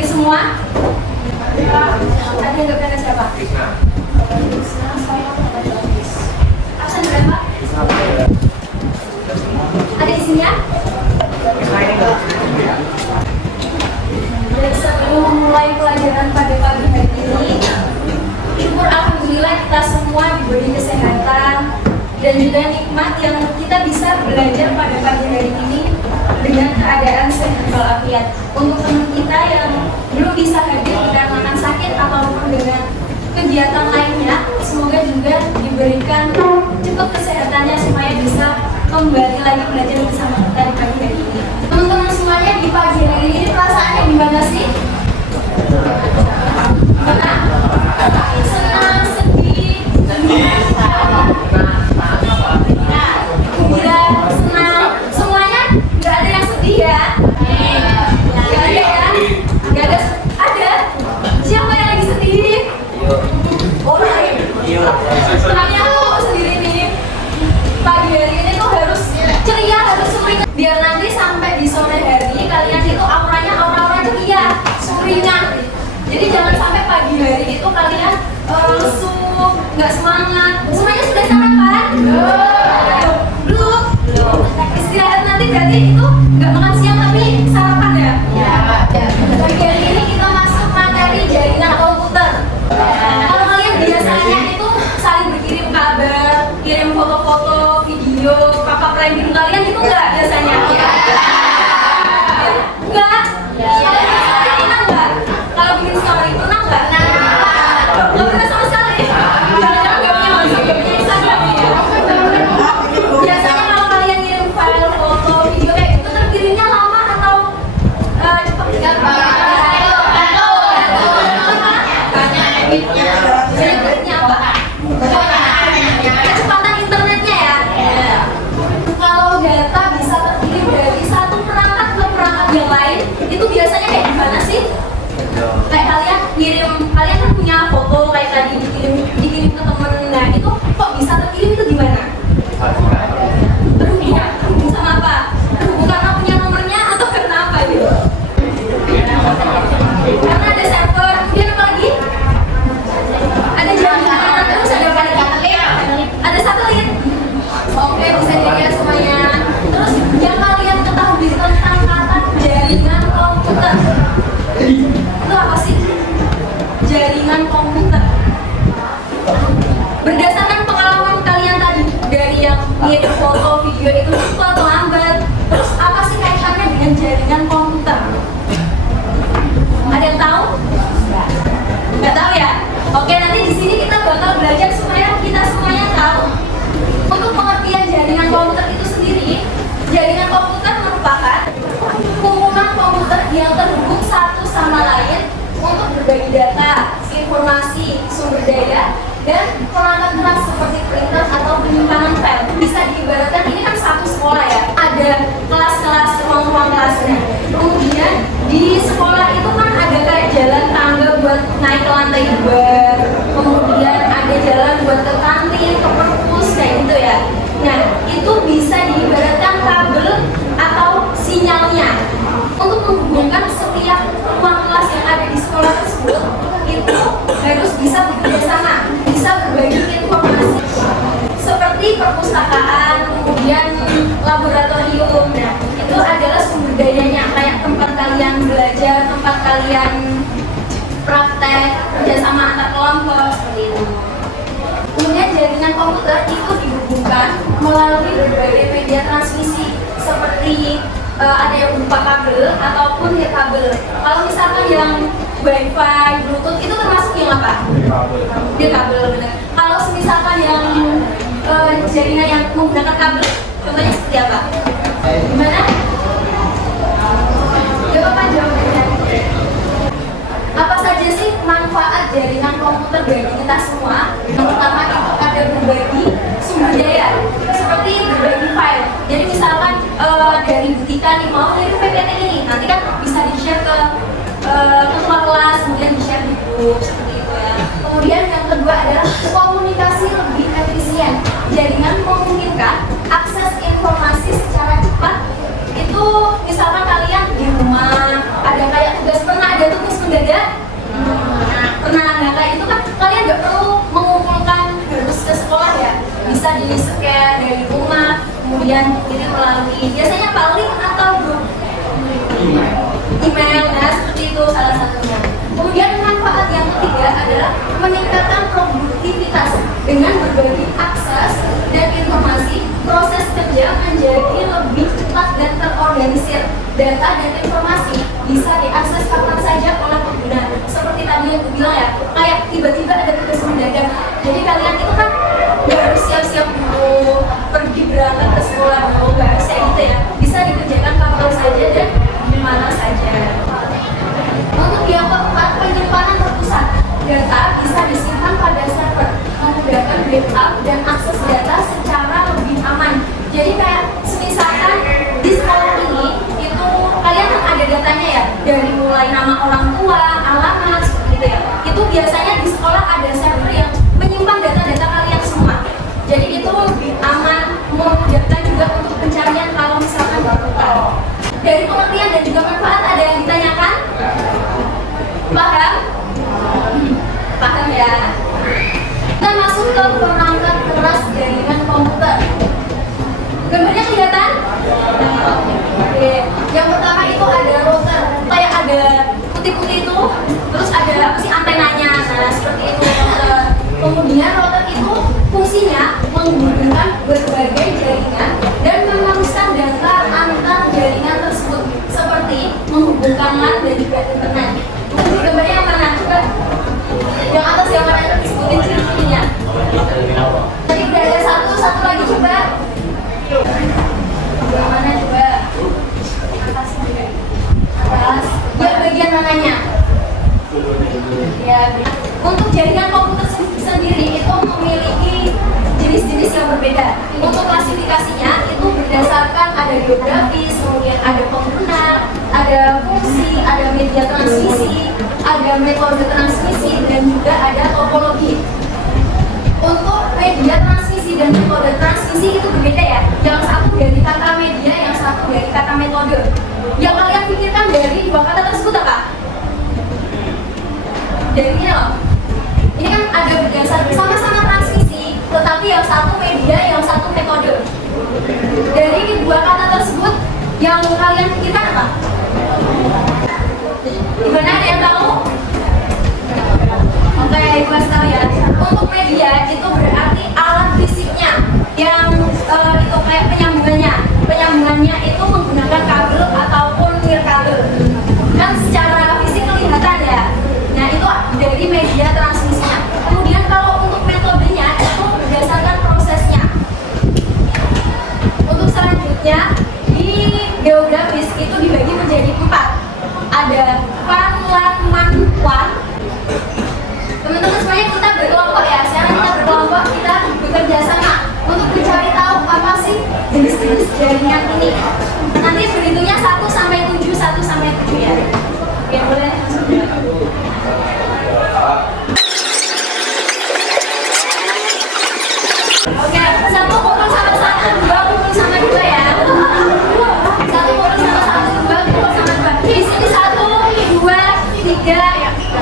berdiri semua. Ada yang gak berangkat siapa? Absen berapa? Ada di sini ya? Dan sebelum memulai pelajaran pada pagi hari ini, syukur alhamdulillah kita semua diberi kesehatan dan juga nikmat yang kita bisa belajar pada pagi hari ini dengan keadaan sehat walafiat. Untuk teman kita yang belum bisa hadir dikarenakan sakit ataupun dengan kegiatan lainnya, semoga juga diberikan cukup kesehatannya supaya bisa kembali lagi belajar bersama kita di pagi hari ini. Teman-teman semuanya, di pagi hari ini perasaannya gimana sih? Gimana? Senang, sedih, gembira, senang, semuanya? Nggak ada yang sedih ya? Nggak ada ya? Nggak ada? Ada? Siapa yang lagi sedih? Oh, lain. Senangnya aku sendiri nih. Pagi hari ini tuh harus ceria, harus sumringah. Biar nanti sampai di sore hari kalian itu auranya aura-aura ceria, sumringah. Jadi jangan sampai pagi hari itu kalian lesu, nggak semangat. Semuanya sudah sarapan? Belum. Istirahat nanti berarti itu nggak makan siang tapi sarapan ya? Ya. Pagi hari ini kita masuk materi jaringan komputer. Kalau kalian biasanya itu saling berkirim kabar, kirim foto-foto, video, kakak pranking kalian itu nggak biasanya? Enggak? Pernah nggak? Kalau bikin story pernah nggak? Nggak pernah sama sekali? Jangan-jangan nggak punya WhatsApp, nggak punya Instagram ya? Biasanya kalau kalian kirim file foto, video kayak gitu terkirimnya lama atau cepat? Editnya apa? Kecepatan internetnya ya? Kalau data bisa terkirim dari satu perangkat ke perangkat yang lain, itu biasanya kayak gimana sih? Kayak kalian kan punya foto kayak tadi dikirim ke temen, nah itu kok bisa terkirim itu gimana? Terhubung sama apa? Terhubung karena punya nomornya atau karena apa gitu? Karena ada server, kemudian apa lagi? Ada jaringan, terus ada apa lagi? Ada satelit. Oke, bisa dilihat semuanya. Terus yang kalian ketahui tentang kata jaringan komputer itu apa sih? Jaringan komputer. Berdasarkan pengalaman kalian tadi dari yang ngirim foto, video itu cepat atau lambat. Terus apa sih kaitannya dengan jaringan komputer? Ada yang tahu? Nggak tahu ya? Oke, nanti di sini kita bakal belajar supaya kita semuanya tahu. Untuk pengertian jaringan komputer itu sendiri, jaringan komputer merupakan kumpulan komputer yang terhubung satu sama lain untuk berbagi data, informasi, sumber daya, dan perangkat keras seperti printer atau penyimpanan file. Bisa diibaratkan ini kan satu sekolah ya, ada kelas-kelas, ruang-ruang kelasnya. Kemudian di sekolah itu kan ada kayak jalan tangga buat naik ke lantai 2, kemudian ada jalan buat ke kantin, ke perpus, kayak gitu ya. Nah, itu bisa diibaratkan kabel atau sinyalnya untuk menghubungkan setiap ruang kelas yang ada di sekolah tersebut. Itu harus bisa bekerja sama, bisa berbagi informasi seperti perpustakaan, kemudian laboratorium. Nah, itu adalah sumber dayanya, kayak tempat kalian belajar, tempat kalian praktek, kerjasama antar kelompok, seperti itu. Kemudian jaringan komputer itu dihubungkan melalui berbagai media transmisi seperti ada yang berupa kabel ataupun kabel. Kalau misalkan yang wifi, bluetooth itu termasuk yang apa? Dia kabel, benar. Kalau misalkan yang jaringan yang menggunakan kabel, contohnya seperti apa? Gimana? Jawaban jawabannya. Apa saja sih manfaat jaringan komputer bagi kita semua? Yang pertama itu ada berbagi sumber daya, seperti berbagi file. Jadi misalkan dari Bu Tika nih mau kirim PPT ini, nanti kan bisa di-share ke ketua kelas, kemudian di-share di grup, seperti itu ya. Kemudian yang kedua adalah komunikasi lebih efisien. Jaringan memungkinkan akses informasi secara cepat. Itu misalkan kalian di rumah ada kayak tugas, pernah ada tugas dan ini melalui biasanya apa, link atau grup email. Nah, seperti itu salah satunya. Kemudian manfaat yang ketiga adalah meningkatkan produktivitas dengan berbagi akses dan informasi. Proses kerja menjadi lebih cepat dan terorganisir. Data dan informasi bisa diakses kapan saja oleh pengguna. Seperti tadi yang aku bilang ya, kayak tiba-tiba ada tugas mendadak. Jadi kalian itu kan nggak harus siap-siap dulu pergi berangkat ke sekolah dulu, nggak harus kayak gitu ya. Bisa dikerjakan kapan saja dan di mana saja. Untuk yang keempat, penyimpanan terpusat. Data bisa disimpan pada server, memudahkan backup dan akses data secara lebih aman. Jadi kayak misalkan di sekolah ini itu kalian kan ada datanya ya, dari mulai nama orang tua, alamat, seperti itu ya. Itu biasanya di sekolah ada server yang menyimpan data-data kalian semua. Jadi itu lebih aman, memudahkan juga untuk pencarian kalau misalkan diperlukan. Dari pengertian dan juga manfaat ada yang ditanyakan? Paham? Paham ya? Kita masuk ke perangkat keras jaringan komputer. Gambarnya kelihatan? Oke. Yang pertama itu ada router, kayak ada putih-putih itu, terus ada apa sih, antenanya. Nah, seperti itu router. Kemudian router itu fungsinya menghubungkan berbagai jaringan dan meneruskan data antar jaringan tersebut, seperti menghubungkan LAN dan juga internet. Gambarnya yang mana? Coba. Yang atas yang mana, disebutin ciri-cirinya. Tadi udah ada satu lagi, coba. Yang mana coba? Atas. Ya, bagian mananya? Ya. Untuk jaringan komputer sendiri itu memiliki jenis-jenis yang berbeda. Untuk klasifikasinya itu berdasarkan ada geografis, kemudian ada pengguna, ada fungsi, ada media transmisi, ada metode transmisi, dan juga ada topologi. Untuk media transmisi dan metode transmisi itu berbeda ya. Yang satu dari kata media, yang satu dari kata metode. Yang kalian pikirkan dari dua kata tersebut apa? Dari ini loh. Ini kan ada berdasar sama-sama transmisi, tetapi yang satu media, yang satu metode. Dari dua kata tersebut, yang kalian pikirkan apa? Gimana, ada yang tahu? Oke, gue kasih tahu ya. Untuk media itu berarti alat fisiknya, yang itu kayak penyambungannya. Penyambungannya itu menggunakan kabel ataupun nirkabel. Kan secara fisik kelihatan ya. Nah, itu dari media transmisinya. Kemudian kalau untuk metodenya itu berdasarkan prosesnya. Untuk selanjutnya di geografis itu dibagi menjadi 4. Ada van, lan, man, wan. Teman-teman semuanya kita berkelompok ya. Sekarang kita berkelompok, kita bekerja sama untuk mencari tahu apa sih jenis-jenis jaringan ini. Nanti berhitungnya 1 sampai 7, 1 sampai 7 ya. Oke, boleh. Oke, 1 kumpul sama 1, 2 kumpul sama 2 ya. 1 kumpul sama 1, 2 kumpul sama 2. Di sini 1, 2, 3,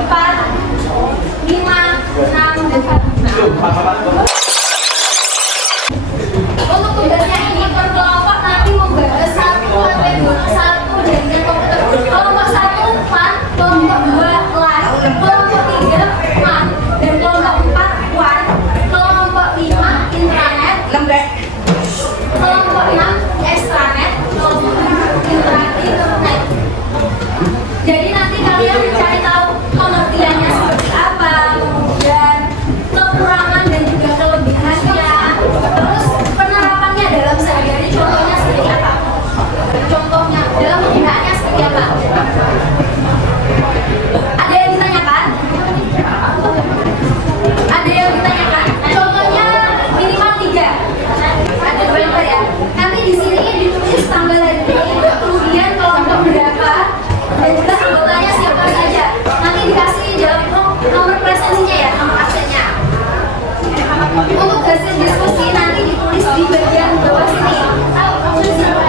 4, 5, 6, dan 7. Untuk tugasnya ini per kelompok nanti membahas 1 sampai 1 jaringan komputer. Kelompok 1 van, kelompok 2 LAN, kelompok 3 MAN, dan kelompok 4 WAN, kelompok 5 intranet, kelompok 6 extranet, kelompok 7 internet. Jadi nanti kalian cari tahu pengertiannya seperti apa, kemudian kekurangan dan juga kelebihannya, terus penerapannya dalam sehari-hari, contohnya seperti apa, contohnya dalam penggunaannya seperti apa. Ada yang ditanyakan? Ada yang ditanyakan? Contohnya minimal 3. Ada contoh ya. Nanti di sini ditulis tanggal lahirnya, kemudian kelompok berapa, dan juga anggotanya siapa saja. Nanti dikasih dalam nomor presensinya ya, nomor absennya. Untuk hasil diskusi nanti ditulis di bagian bawah sini.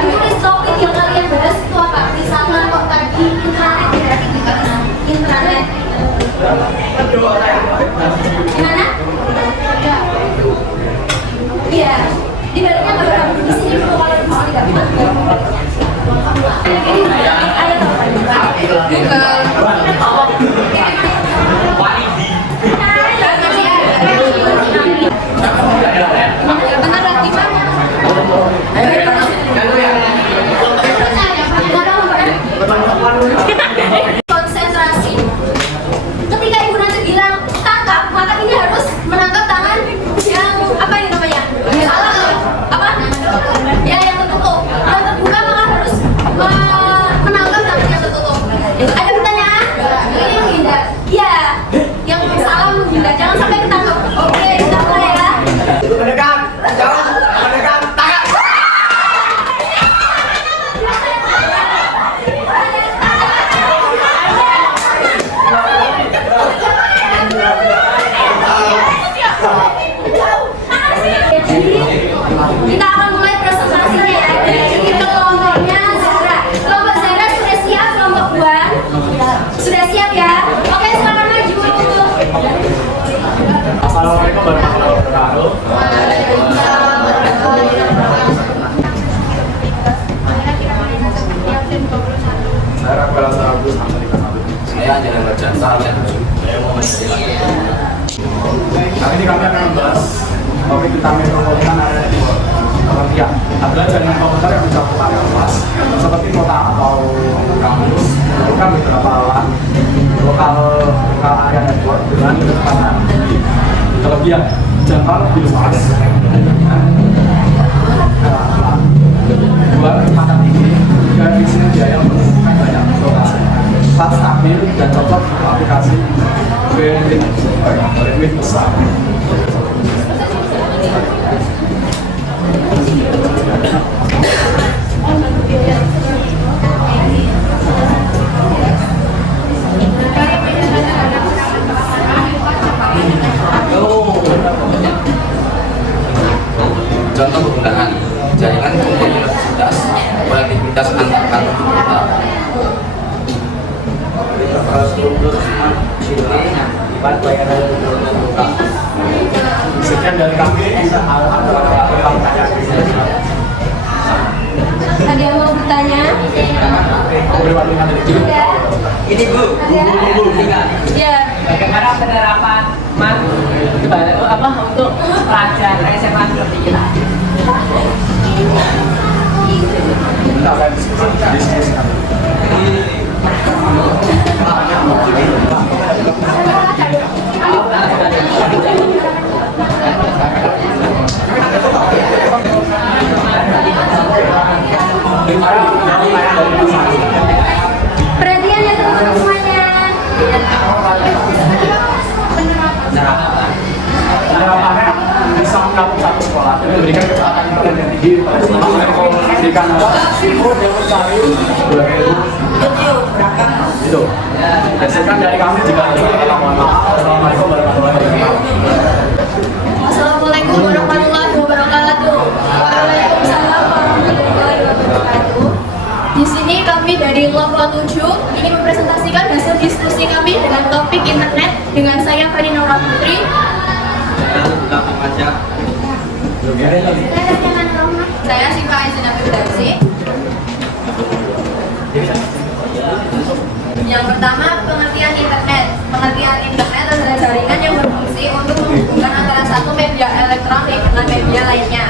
Ditulis topik yang kalian bahas itu apa. Misalnya kok tadi intranet, berarti juga intranet. Gimana? Iya. Dibaliknya kalau di sini kalau dan sarannya. Hari ini kami akan membahas topik kita metropolitan area pengertian adalah jaringan komputer yang mencakup area luas seperti kota atau kampus, bukan beberapa alat lokal area network dengan kecepatan kelebihan jangkau lebih luas. Dua, kecepatan tinggi, tiga, efisien biaya mengumpulkan banyak lokasi, empat, stabil dan cocok untuk aplikasi bandwidth besar. Contoh penggunaan jaringan universitas, konektivitas antar kantor digital. Sekian dari kami. Ada yang mau bertanya? Ya. Ini Bu, Ya. bagaimana penerapan untuk pelajar SMA seperti kita? Kita akan diskusikan. Perhatian ya teman-teman semuanya. Penerapannya bisa mencakup satu sekolah dan memberikan kecepatan internet yang tinggi pada semua memberikan info yang mencari itu. Sekian dari kami jika ada mohon maaf. Assalamualaikum warahmatullahi wabarakatuh. Assalamualaikum warahmatullahi wabarakatuh. Waalaikumsalam warahmatullahi wabarakatuh. Di sini kami dari Lab 7 ingin mempresentasikan hasil diskusi kami dengan topik internet dengan saya Fani Nora Putri. Saya Siva Aizina Firdausy. Yang pertama, pengertian internet. Pengertian internet adalah jaringan yang berfungsi untuk menghubungkan antara satu media elektronik dengan media lainnya.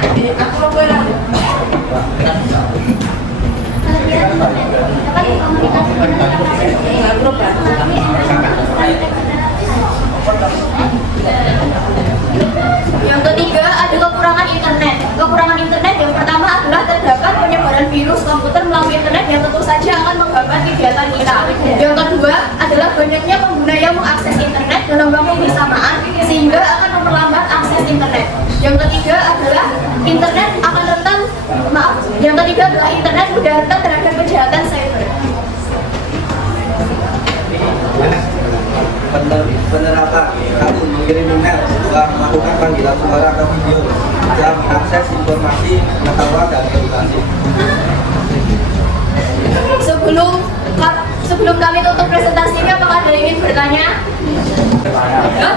Yang ketiga ada kekurangan internet. Kekurangan internet yang pertama adalah terdapat penyebaran virus komputer melalui internet yang tentu saja akan menghambat kegiatan kita. Yang kedua adalah banyaknya pengguna yang mengakses internet dalam waktu bersamaan sehingga akan memperlambat akses internet. Yang ketiga adalah internet akan rentan yang ketiga adalah internet mudah rentan terhadap kejahatan cyber. Penerapan satu, mengirim email, dua, melakukan panggilan suara atau video, tiga, mengakses informasi, pengetahuan dan edukasi. Sebelum kami tutup presentasinya, apakah ada yang ingin bertanya?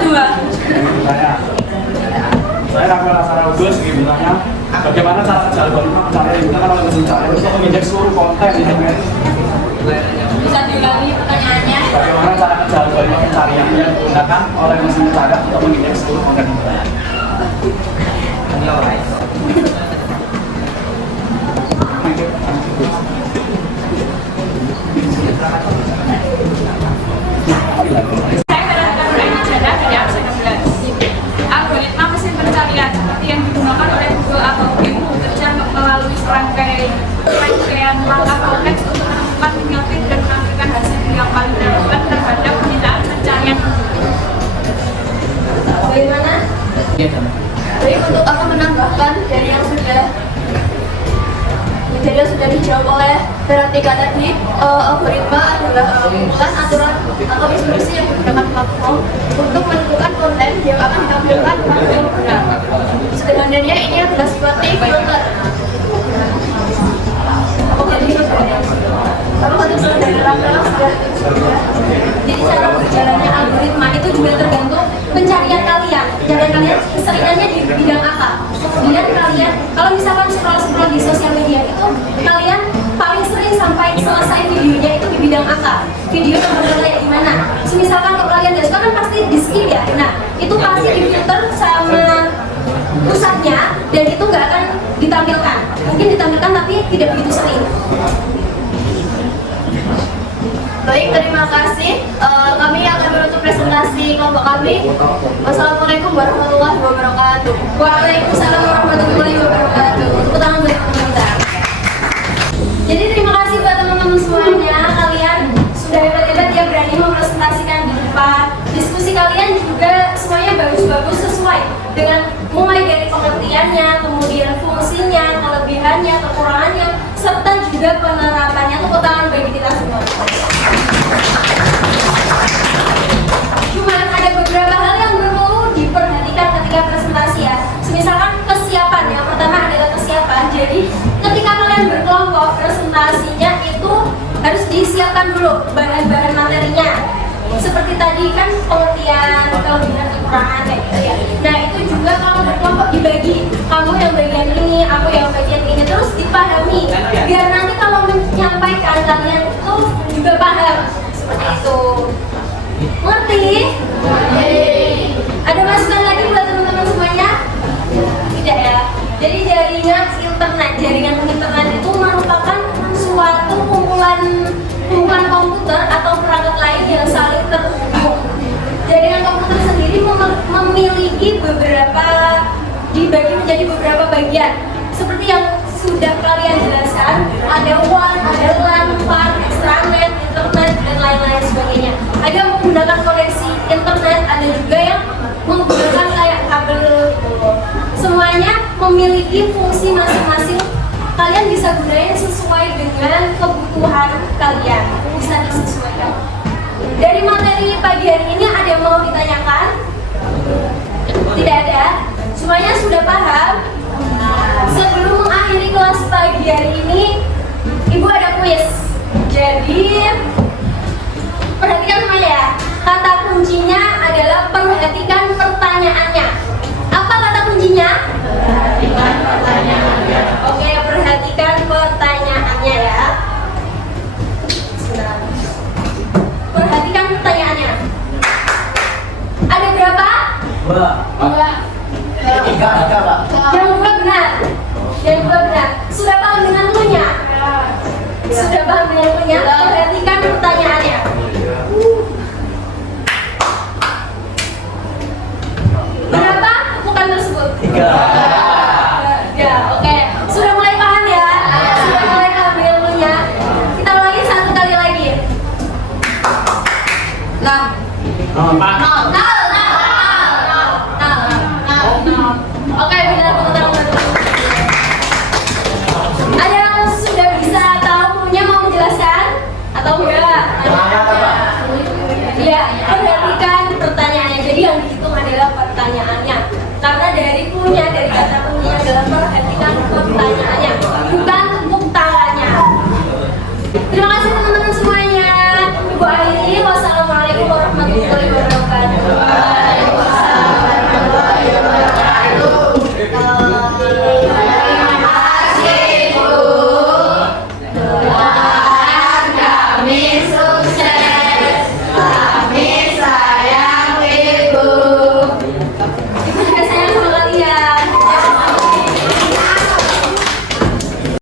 Dua. Saya Rafael Asaragus ingin bertanya, bagaimana cara kerja algoritma pencarian internet oleh mesin cari untuk mengindeks seluruh konten internet? Bisa diulangi pertanyaannya? Bagaimana cara kerja algoritma pencarian yang digunakan oleh mesin pencarian untuk mengindeks seluruh konten internet? Saya mendapatkan Jana dari absen 16. Algoritma mesin pencarian seperti yang digunakan oleh Google atau Bing bekerja melalui serangkaian langkah kompleks untuk menemukan, menyortir, dan menampilkan hasil yang paling relevan terhadap permintaan pencarian. Bagaimana? Baik, untuk aku menambahkan dari yang sudah dijawab oleh Verotika tadi, algoritma adalah kumpulan aturan atau instruksi yang digunakan platform untuk menentukan konten yang akan ditampilkan pada pengguna. Sederhananya ini adalah seperti filter. Jadi cara berjalannya algoritma itu juga tergantung pencarian kalian. Pencarian kalian keseringannya di bidang apa? Kemudian kalian, kalau misalkan scroll di sosial media itu, kalian paling sering sampai selesai videonya itu di bidang yang apa, video yang benar kayak gimana. Misalkan kalau kalian gak suka kan pasti di skip ya. Nah itu pasti difilter sama pusatnya dan itu nggak akan ditampilkan. Mungkin ditampilkan tapi tidak begitu sering. Baik, terima kasih. Kami akan menutup presentasi kelompok kami. Wassalamualaikum warahmatullahi wabarakatuh. Waalaikumsalam warahmatullahi wabarakatuh. Tepuk tangan buat teman kita. Jadi terima kasih buat teman-teman semuanya. Kalian sudah hebat-hebat ya berani mempresentasikan di depan. Diskusi kalian juga semuanya bagus-bagus sesuai dengan mulai dari pengertiannya, kemudian fungsinya, kelebihannya, kekurangannya, serta juga penerapannya. Tepuk tangan bagi kita semua. Cuma ada beberapa hal yang perlu diperhatikan ketika presentasi ya. Misalkan kesiapan, yang pertama adalah kesiapan. Jadi ketika kalian berkelompok, presentasinya itu harus disiapkan dulu bahan-bahan materinya. Seperti tadi kan pengertian, kelebihan, kekurangan kayak gitu ya. Nah itu juga kalau berkelompok dibagi, kamu yang bagian ini, aku yang bagian ini, terus dipahami. Biar nanti kalau menyampaikan kalian itu juga paham. Seperti itu. Ngerti? Ada masukan lagi buat teman-teman semuanya? Tidak ya. Jadi jaringan internet itu merupakan suatu kumpulan komputer atau perangkat lain yang saling terhubung. Jaringan komputer sendiri memiliki dibagi menjadi beberapa bagian. Seperti yang sudah kalian jelaskan, ada WAN, ada LAN, PAN, extranet, internet, dan lain-lain sebagainya. Ada yang menggunakan koneksi internet, ada juga yang menggunakan kayak kabel gitu. Semuanya memiliki fungsi masing-masing. Kalian bisa gunain sesuai dengan kebutuhan kalian. Bisa disesuaikan. Dari materi pagi hari ini ada yang mau ditanyakan? Tidak ada? Semuanya sudah paham? Sebelum mengakhiri kelas pagi hari ini, Ibu ada kuis. Jadi perhatikan semuanya ya. Kata kuncinya adalah perhatikan pertanyaannya. Apa kata kuncinya? Perhatikan pertanyaannya. Oke, perhatikan pertanyaannya ya. Sebentar. Perhatikan pertanyaannya. Ada berapa? Dua. Tiga, Pak. Yang dua benar. Yang dua benar. Sudah paham dengan clue-nya? Sudah paham dengan clue-nya? Perhatikan pertanyaannya. Berapa bukan tersebut? Tiga. Ya, oke. Sudah mulai paham ya? Sudah mulai paham dengan clue-nya? Kita ulangi satu kali lagi. 6. Oke, benar benar. Ada yang sudah bisa tahu punya mau menjelaskan atau enggak? Iya, perhatikan pertanyaannya. Jadi yang dihitung adalah pertanyaannya. Karena dari punya, dari kata punya adalah perhatikan pertanyaannya, bukan tepuk tangannya. Terima kasih teman-teman semuanya. Ibu akhiri, wassalamualaikum warahmatullahi wabarakatuh.